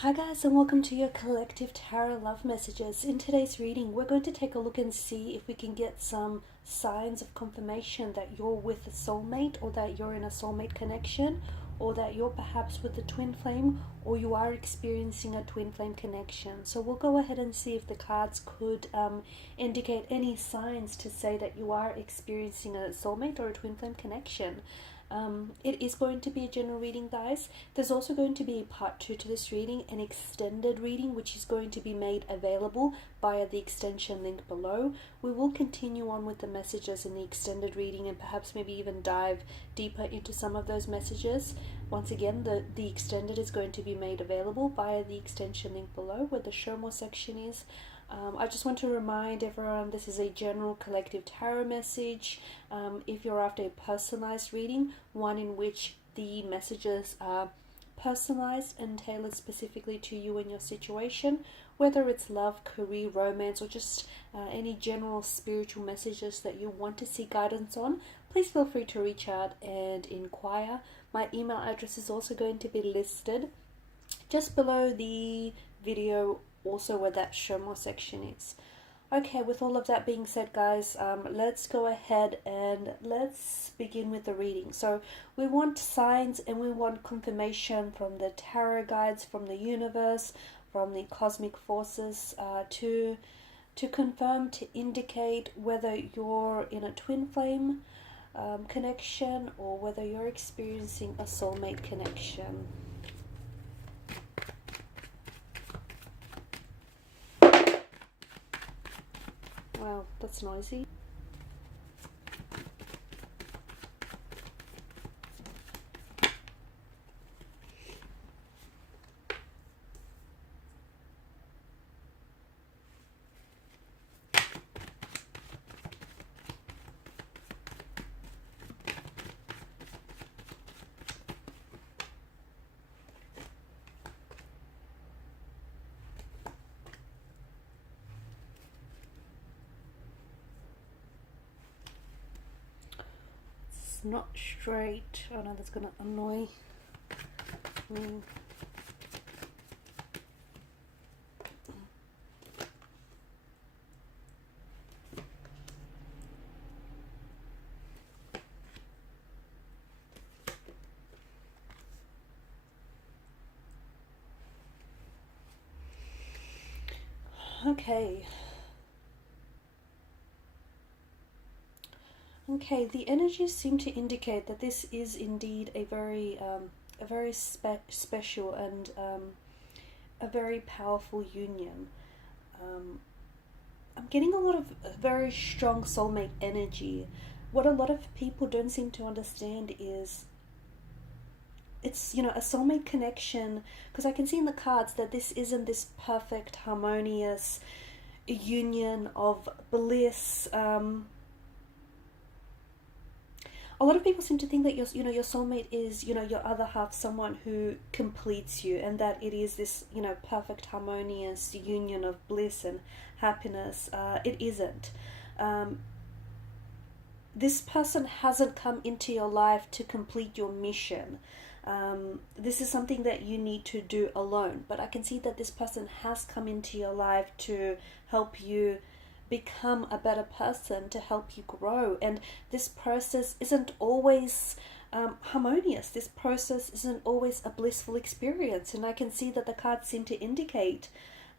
Hi guys, and welcome to your collective tarot love messages. In today's reading, we're going to take a look and see if we can get some signs of confirmation that you're with a soulmate, or that you're in a soulmate connection, or that you're perhaps with a twin flame, or you are experiencing a twin flame connection. So we'll go ahead and see if the cards could indicate any signs to say that you are experiencing a soulmate or a twin flame connection. It is going to be a general reading, guys. There's also going to be a part 2 to this reading, an extended reading, which is going to be made available via the extension link below. We will continue on with the messages in the extended reading and perhaps maybe even dive deeper into some of those messages. Once again, the extended is going to be made available via the extension link below where the show more section is. I just want to remind everyone this is a general collective tarot message. If you're after a personalized reading, one in which the messages are personalized and tailored specifically to you and your situation, whether it's love, career, romance, or just any general spiritual messages that you want to see guidance on, please feel free to reach out and inquire. My email address is also going to be listed just below the video, also where that show more section is. Okay, with all of that being said, guys, let's go ahead and let's begin with the reading. So we want signs and we want confirmation from the tarot guides, from the universe, from the cosmic forces, to confirm, to indicate whether you're in a twin flame connection or whether you're experiencing a soulmate connection. Wow, that's noisy. Not straight. Oh no, that's gonna annoy me. Okay. Okay, the energies seem to indicate that this is indeed a very special and a very powerful union. I'm getting a lot of very strong soulmate energy. What a lot of people don't seem to understand is it's, you know, a soulmate connection, because I can see in the cards that this isn't this perfect, harmonious union of bliss. A lot of people seem to think that your soulmate is, your other half, someone who completes you, and that it is this, perfect, harmonious union of bliss and happiness. It isn't. This person hasn't come into your life to complete your mission. This is something that you need to do alone. But I can see that this person has come into your life to help you become a better person, to help you grow. And this process isn't always harmonious. This process isn't always a blissful experience. And I can see that the cards seem to indicate,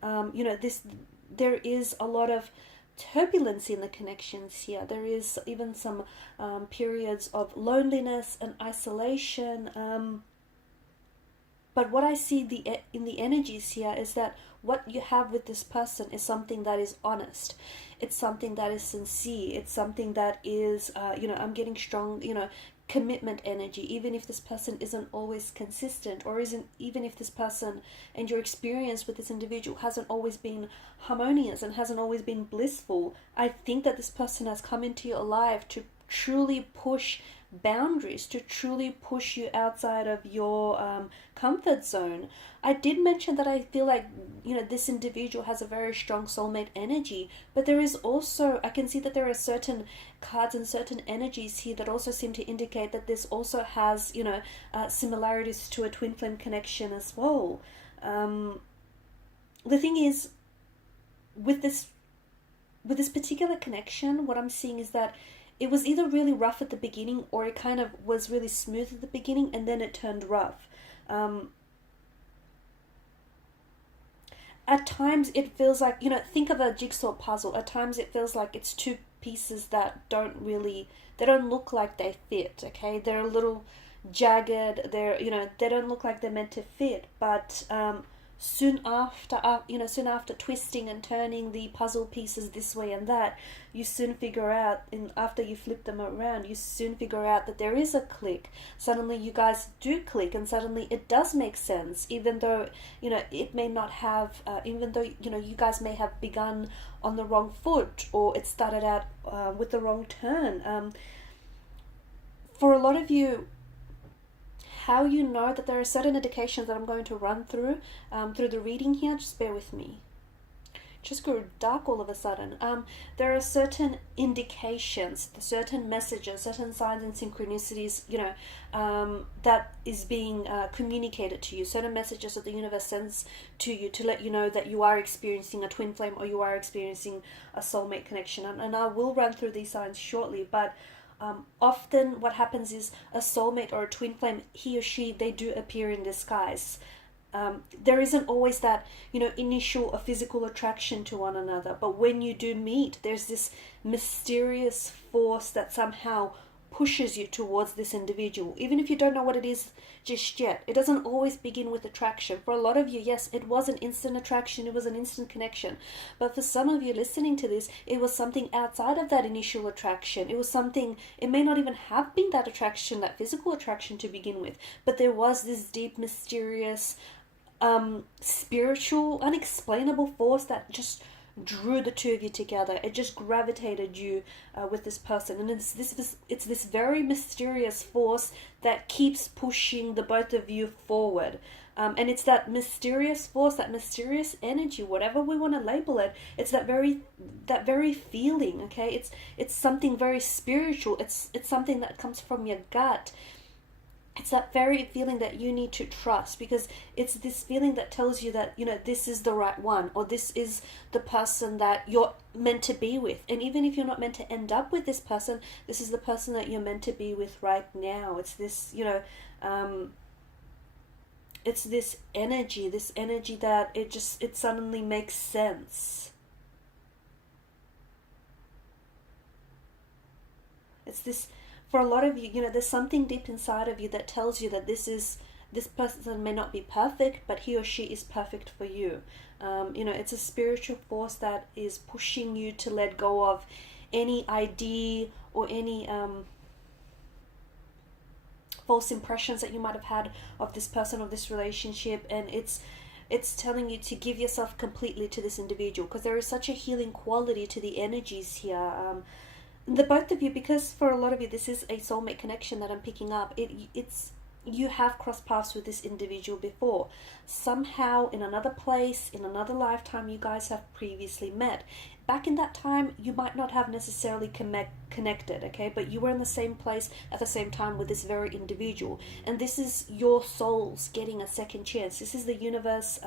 there is a lot of turbulence in the connections here. There is even some periods of loneliness and isolation. But what I see in the energies here is that what you have with this person is something that is honest. It's something that is sincere. It's something that is, I'm getting strong, commitment energy, even if this person isn't always consistent, or even if this person and your experience with this individual hasn't always been harmonious and hasn't always been blissful. I think that this person has come into your life to truly push boundaries, to truly push you outside of your comfort zone. I did mention that I feel like, this individual has a very strong soulmate energy, but there is also, I can see that there are certain cards and certain energies here that also seem to indicate that this also has, similarities to a twin flame connection as well. The thing is, with this particular connection, what I'm seeing is that it was either really rough at the beginning, or it kind of was really smooth at the beginning and then it turned rough. At times it feels like, you know, think of a jigsaw puzzle. At times it feels like it's two pieces that don't look like they fit, okay? They're a little jagged, they don't look like they're meant to fit, but soon after twisting and turning the puzzle pieces this way and that, you soon figure out, after you flip them around, you soon figure out that there is a click. Suddenly you guys do click, and suddenly it does make sense, even though, it may not have, even though, you guys may have begun on the wrong foot, or it started out with the wrong turn. For a lot of you, how you know that there are certain indications that I'm going to run through the reading here, just bear with me. Just grew dark all of a sudden. There are certain indications, certain messages, certain signs and synchronicities, that is being communicated to you. Certain messages that the universe sends to you to let you know that you are experiencing a twin flame, or you are experiencing a soulmate connection. And I will run through these signs shortly, but often what happens is a soulmate or a twin flame, he or she, they do appear in disguise. There isn't always that, initial or physical attraction to one another. But when you do meet, there's this mysterious force that somehow pushes you towards this individual. Even if you don't know what it is just yet, it doesn't always begin with attraction. For a lot of you, yes, it was an instant attraction, it was an instant connection. But for some of you listening to this, it was something outside of that initial attraction. It was something, it may not even have been that attraction, that physical attraction to begin with, but there was this deep, mysterious, spiritual, unexplainable force that just drew the two of you together. It just gravitated you with this person, and it's this very mysterious force that keeps pushing the both of you forward. And it's that mysterious force, that mysterious energy, whatever we want to label it. It's that very feeling. Okay, it's something very spiritual. It's something that comes from your gut. It's that very feeling that you need to trust, because it's this feeling that tells you that, this is the right one, or this is the person that you're meant to be with. And even if you're not meant to end up with this person, this is the person that you're meant to be with right now. It's this, it's this energy that it suddenly makes sense. It's this, for a lot of you, there's something deep inside of you that tells you that this person may not be perfect, but he or she is perfect for you. It's a spiritual force that is pushing you to let go of any idea or any false impressions that you might have had of this person or this relationship, and it's telling you to give yourself completely to this individual, because there is such a healing quality to the energies here. The both of you, because for a lot of you this is a soulmate connection that I'm picking up, it's you have crossed paths with this individual before. Somehow, in another place, in another lifetime, you guys have previously met. Back in that time, you might not have necessarily connected, okay? But you were in the same place at the same time with this very individual. And this is your souls getting a second chance. This is the universe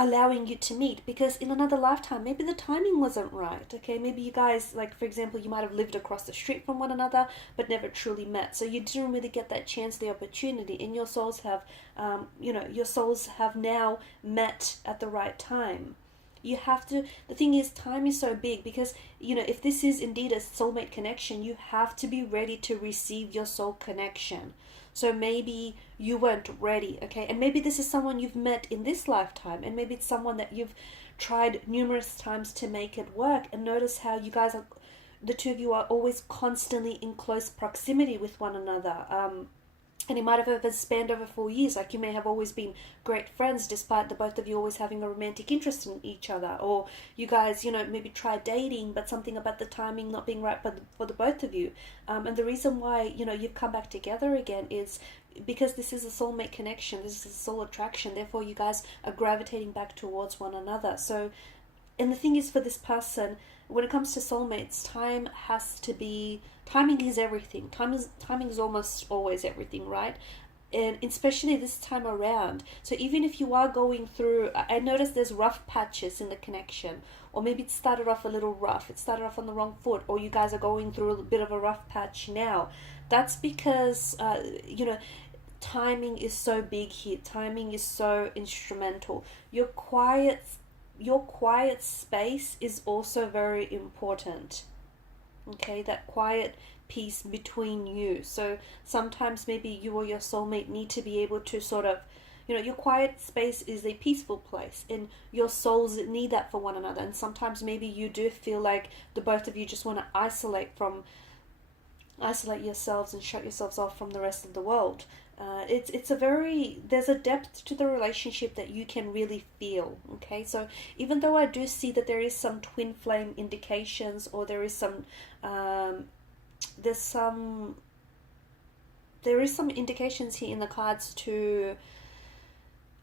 allowing you to meet, because in another lifetime maybe the timing wasn't right, okay? Maybe you guys, like for example, you might have lived across the street from one another but never truly met, so you didn't really get that chance, the opportunity, and your souls have now met at the right time. You have to, the thing is, time is so big, because if this is indeed a soulmate connection, you have to be ready to receive your soul connection. So maybe you weren't ready, okay? And maybe this is someone you've met in this lifetime, and maybe it's someone that you've tried numerous times to make it work. And notice how you guys the two of you are always constantly in close proximity with one another. And it might have even spanned over 4 years. Like, you may have always been great friends despite the both of you always having a romantic interest in each other. Or you guys, maybe tried dating, but something about the timing not being right for the both of you. And the reason why, you've come back together again is because this is a soulmate connection. This is a soul attraction. Therefore, you guys are gravitating back towards one another. So, and the thing is, for this person, when it comes to soulmates, timing is everything. Timing is almost always everything, right? and especially this time around. So even if you are going through, I notice there's rough patches in the connection, or maybe it started off a little rough, it started off on the wrong foot, or you guys are going through a bit of a rough patch now. That's because timing is so big here. Timing is so instrumental. Your quiet space is also very important. Okay, that quiet peace between you. So sometimes maybe you or your soulmate need to be able to sort of, your quiet space is a peaceful place, and your souls need that for one another. And sometimes maybe you do feel like the both of you just want to isolate yourselves and shut yourselves off from the rest of the world. There's a depth to the relationship that you can really feel. Okay, so even though I do see that there is some twin flame indications, or there is some indications here in the cards to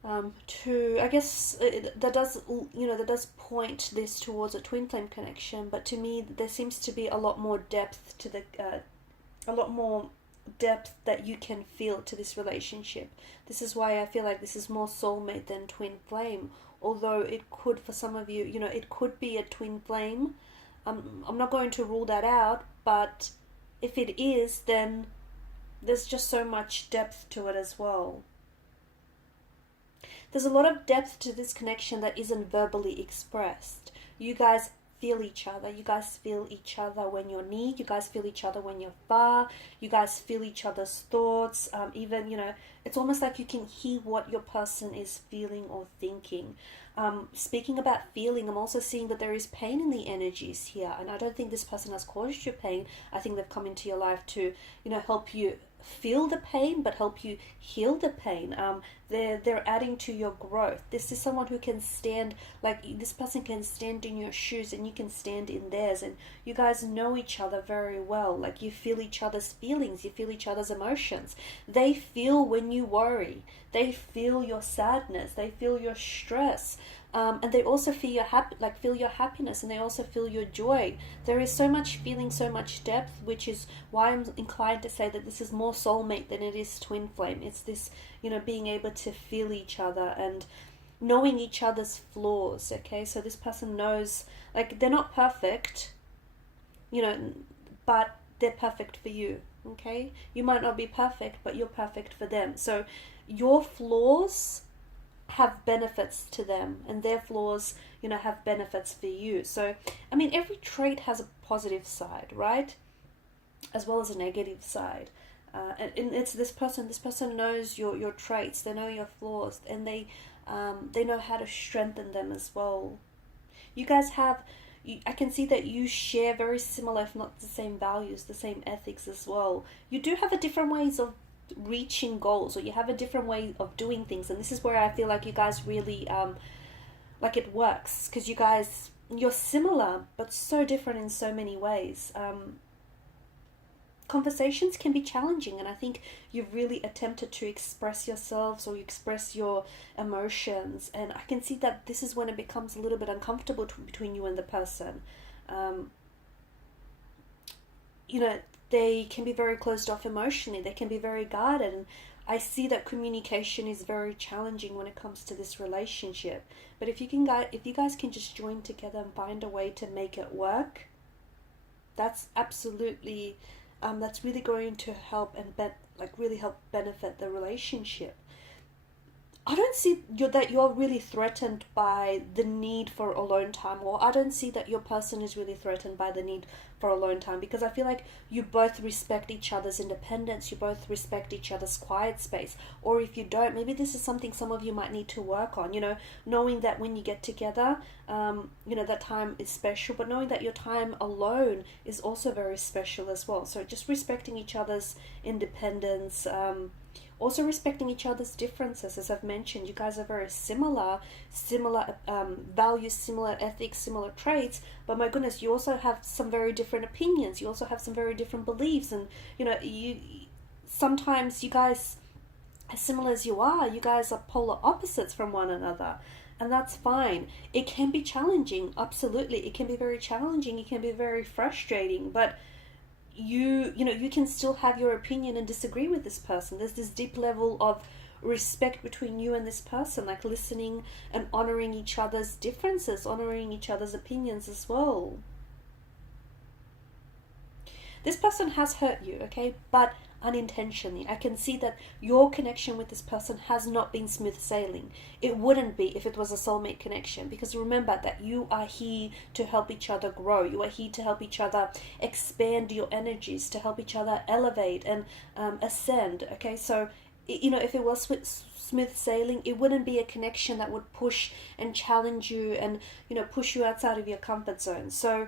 I guess that does point this towards a twin flame connection. But to me, there seems to be a lot more depth to that you can feel to this relationship. This is why I feel like this is more soulmate than twin flame. Although it could, for some of you, it could be a twin flame. I'm not going to rule that out, but if it is, then there's just so much depth to it as well. There's a lot of depth to this connection that isn't verbally expressed. You guys feel each other. You guys feel each other when you're near. You guys feel each other when you're far. You guys feel each other's thoughts. Even, it's almost like you can hear what your person is feeling or thinking. Speaking about feeling, I'm also seeing that there is pain in the energies here. And I don't think this person has caused you pain. I think they've come into your life to, help you feel the pain, but help you heal the pain. They're adding to your growth. This is someone who can stand, like this person can stand in your shoes and you can stand in theirs, and you guys know each other very well. Like you feel each other's feelings, you feel each other's emotions. They feel when you worry, they feel your sadness, they feel your stress. And they also feel your happiness, and they also feel your joy. There is so much feeling, so much depth, which is why I'm inclined to say that this is more soulmate than it is twin flame. It's this, being able to feel each other and knowing each other's flaws. Okay, so this person knows, like, they're not perfect, but they're perfect for you. Okay, you might not be perfect, but you're perfect for them. So your flaws have benefits to them, and their flaws, have benefits for you. So, every trait has a positive side, right? As well as a negative side. And it's this person knows your traits, they know your flaws, and they know how to strengthen them as well. You guys I can see that you share very similar, if not the same values, the same ethics as well. You do have a different ways of reaching goals, or you have a different way of doing things, and this is where I feel like you guys really like it works, because you're similar but so different in so many ways. Conversations can be challenging, and I think you've really attempted to express yourselves, or you express your emotions, and I can see that this is when it becomes a little bit uncomfortable between you and the person. They can be very closed off emotionally, they can be very guarded, and I see that communication is very challenging when it comes to this relationship. But if you guys can just join together and find a way to make it work, that's absolutely that's really going to help and really help benefit the relationship. I don't see that you're really threatened by the need for alone time, or I don't see that your person is really threatened by the need for alone time, because I feel like you both respect each other's independence, you both respect each other's quiet space. Or if you don't, maybe this is something some of you might need to work on, knowing that when you get together, that time is special, but knowing that your time alone is also very special as well. So just respecting each other's independence, also respecting each other's differences. As I've mentioned, you guys are very similar values, similar ethics, similar traits, but my goodness, you also have some very different opinions, you also have some very different beliefs, and sometimes you guys, as similar as you are, you guys are polar opposites from one another, and that's fine. It can be challenging, absolutely, it can be very challenging, it can be very frustrating, but you can still have your opinion and disagree with this person. There's this deep level of respect between you and this person, like listening and honoring each other's differences, honoring each other's opinions as well. This person has hurt you, okay, but unintentionally. I can see that your connection with this person has not been smooth sailing. It wouldn't be if it was a soulmate connection, because remember that you are here to help each other grow. You are here to help each other expand your energies, to help each other elevate and ascend, okay? So, if it was smooth sailing, it wouldn't be a connection that would push and challenge you and, push you outside of your comfort zone. So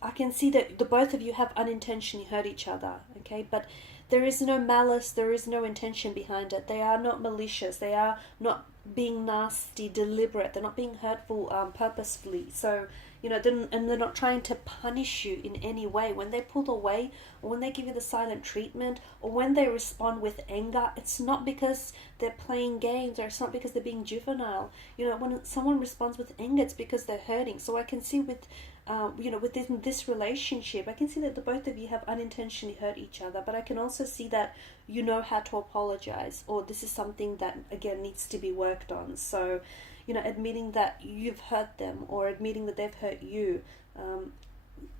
I can see that the both of you have unintentionally hurt each other, okay? But there is no malice, there is no intention behind it. They are not malicious, they are not being nasty, deliberate, they're not being hurtful purposefully. So, they're not trying to punish you in any way. When they pull away, or when they give you the silent treatment, or when they respond with anger, it's not because they're playing games, or it's not because they're being juvenile. When someone responds with anger, it's because they're hurting. So I can see with within this relationship, I can see that the both of you have unintentionally hurt each other, but I can also see that you know how to apologize, or this is something that, again, needs to be worked on. So, admitting that you've hurt them, or admitting that they've hurt you. A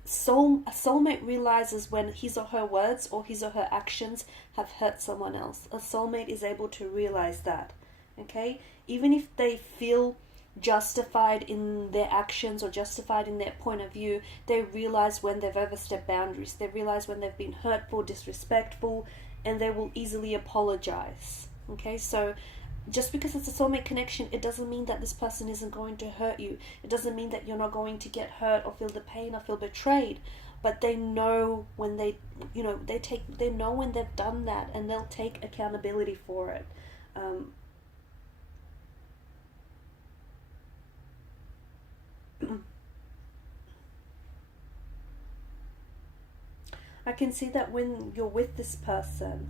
soulmate realizes when his or her words or his or her actions have hurt someone else. A soulmate is able to realize that, okay? Even if they feel justified in their actions or justified in their point of view, they realize when they've overstepped boundaries. They realize when they've been hurtful, disrespectful, and they will easily apologize. Okay, so just because it's a soulmate connection, it doesn't mean that this person isn't going to hurt you. It doesn't mean that you're not going to get hurt or feel the pain or feel betrayed. But they know when they know when they've done that, and they'll take accountability for it. I can see that when you're with this person,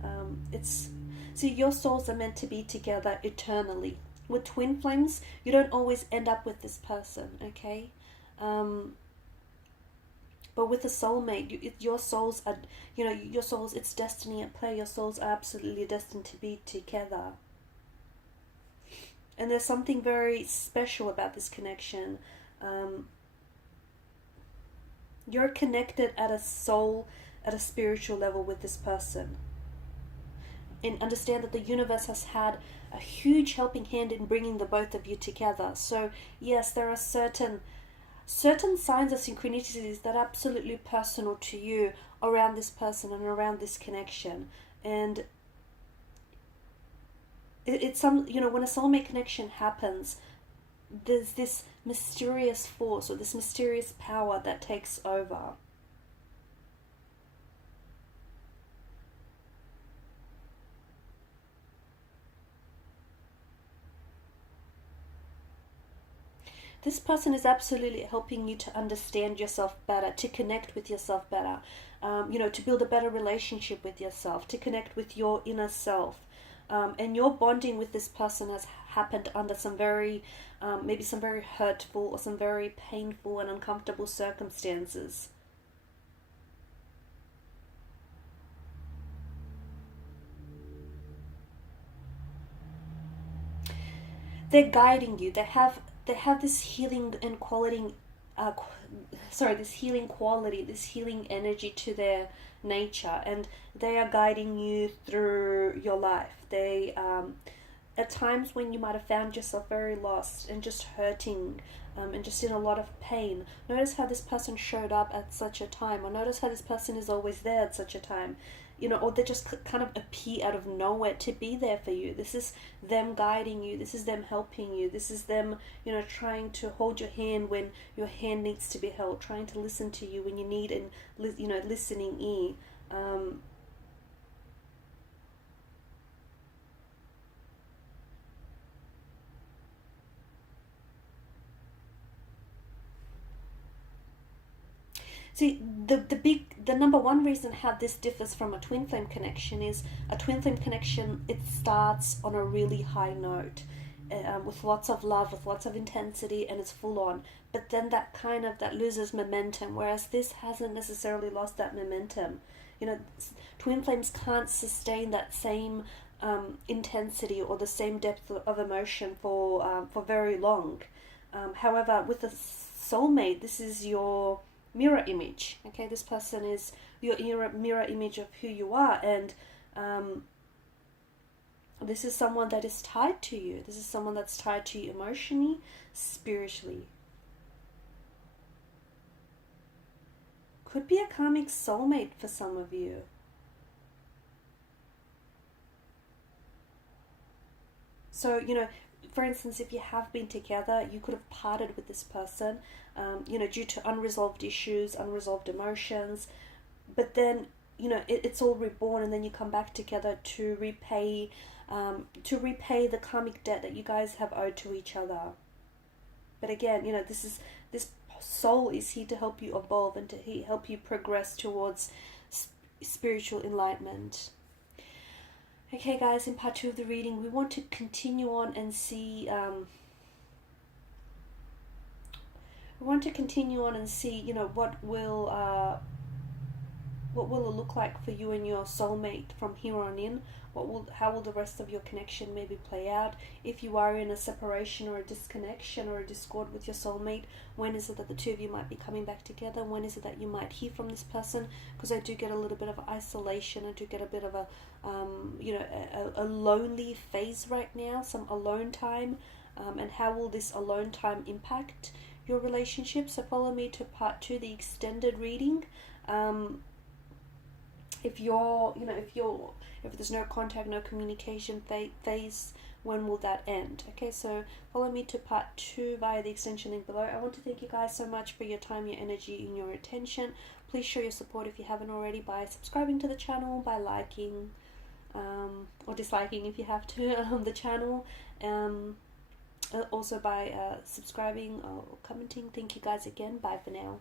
your souls are meant to be together eternally. With twin flames, you don't always end up with this person, okay? But with a soulmate, your souls are, it's destiny at play. Your souls are absolutely destined to be together. And there's something very special about this connection. You're connected at a spiritual level with this person. And understand that the universe has had a huge helping hand in bringing the both of you together. So yes, there are certain signs of synchronicities that are absolutely personal to you around this person and around this connection. And it's when a soulmate connection happens, there's this mysterious force or this mysterious power that takes over. This person is absolutely helping you to understand yourself better, to connect with yourself better, to build a better relationship with yourself, to connect with your inner self. And your bonding with this person has happened under some very, maybe some very hurtful or some very painful and uncomfortable circumstances. They're guiding you. They have this healing and quality, this healing quality, this healing energy to their nature, and they are guiding you through your life. They, at times when you might have found yourself very lost and just hurting, and just in a lot of pain, notice how this person showed up at such a time, or notice how this person is always there at such a time. Or they just kind of appear out of nowhere to be there for you. This is them guiding you. This is them helping you. This is them, trying to hold your hand when your hand needs to be held, trying to listen to you when you need an, listening ear. See, the number one reason how this differs from a twin flame connection is a twin flame connection, it starts on a really high note. with lots of love, with lots of intensity, and it's full on. But then that loses momentum, whereas this hasn't necessarily lost that momentum. You know, twin flames can't sustain that same intensity or the same depth of emotion for very long. However, with a soulmate, this is your mirror image. Okay, this person is your mirror image of who you are, and this is someone that is tied to you. This is someone that's tied to you emotionally, spiritually. Could be a karmic soulmate for some of you. So, you know, for instance, if you have been together, you could have parted with this person, you know, due to unresolved issues, unresolved emotions. But then, you know, it's all reborn, and then you come back together to repay the karmic debt that you guys have owed to each other. But again, you know, this soul is here to help you evolve and to help you progress towards spiritual enlightenment. Okay, guys, in part 2 of the reading, we want to continue on and see. You know, what will it look like for you and your soulmate from here on in? How will the rest of your connection maybe play out? If you are in a separation or a disconnection or a discord with your soulmate, when is it that the two of you might be coming back together? When is it that you might hear from this person? Because I do get a little bit of isolation. I do get a bit of a a lonely phase right now, some alone time. And how will this alone time impact your relationship? So follow me to part 2, the extended reading. If there's no contact, no communication phase, when will that end? Okay, so follow me to part 2 via the extension link below. I want to thank you guys so much for your time, your energy, and your attention. Please show your support if you haven't already by subscribing to the channel, by liking, or disliking if you have to, the channel. Also by subscribing or commenting. Thank you guys again. Bye for now.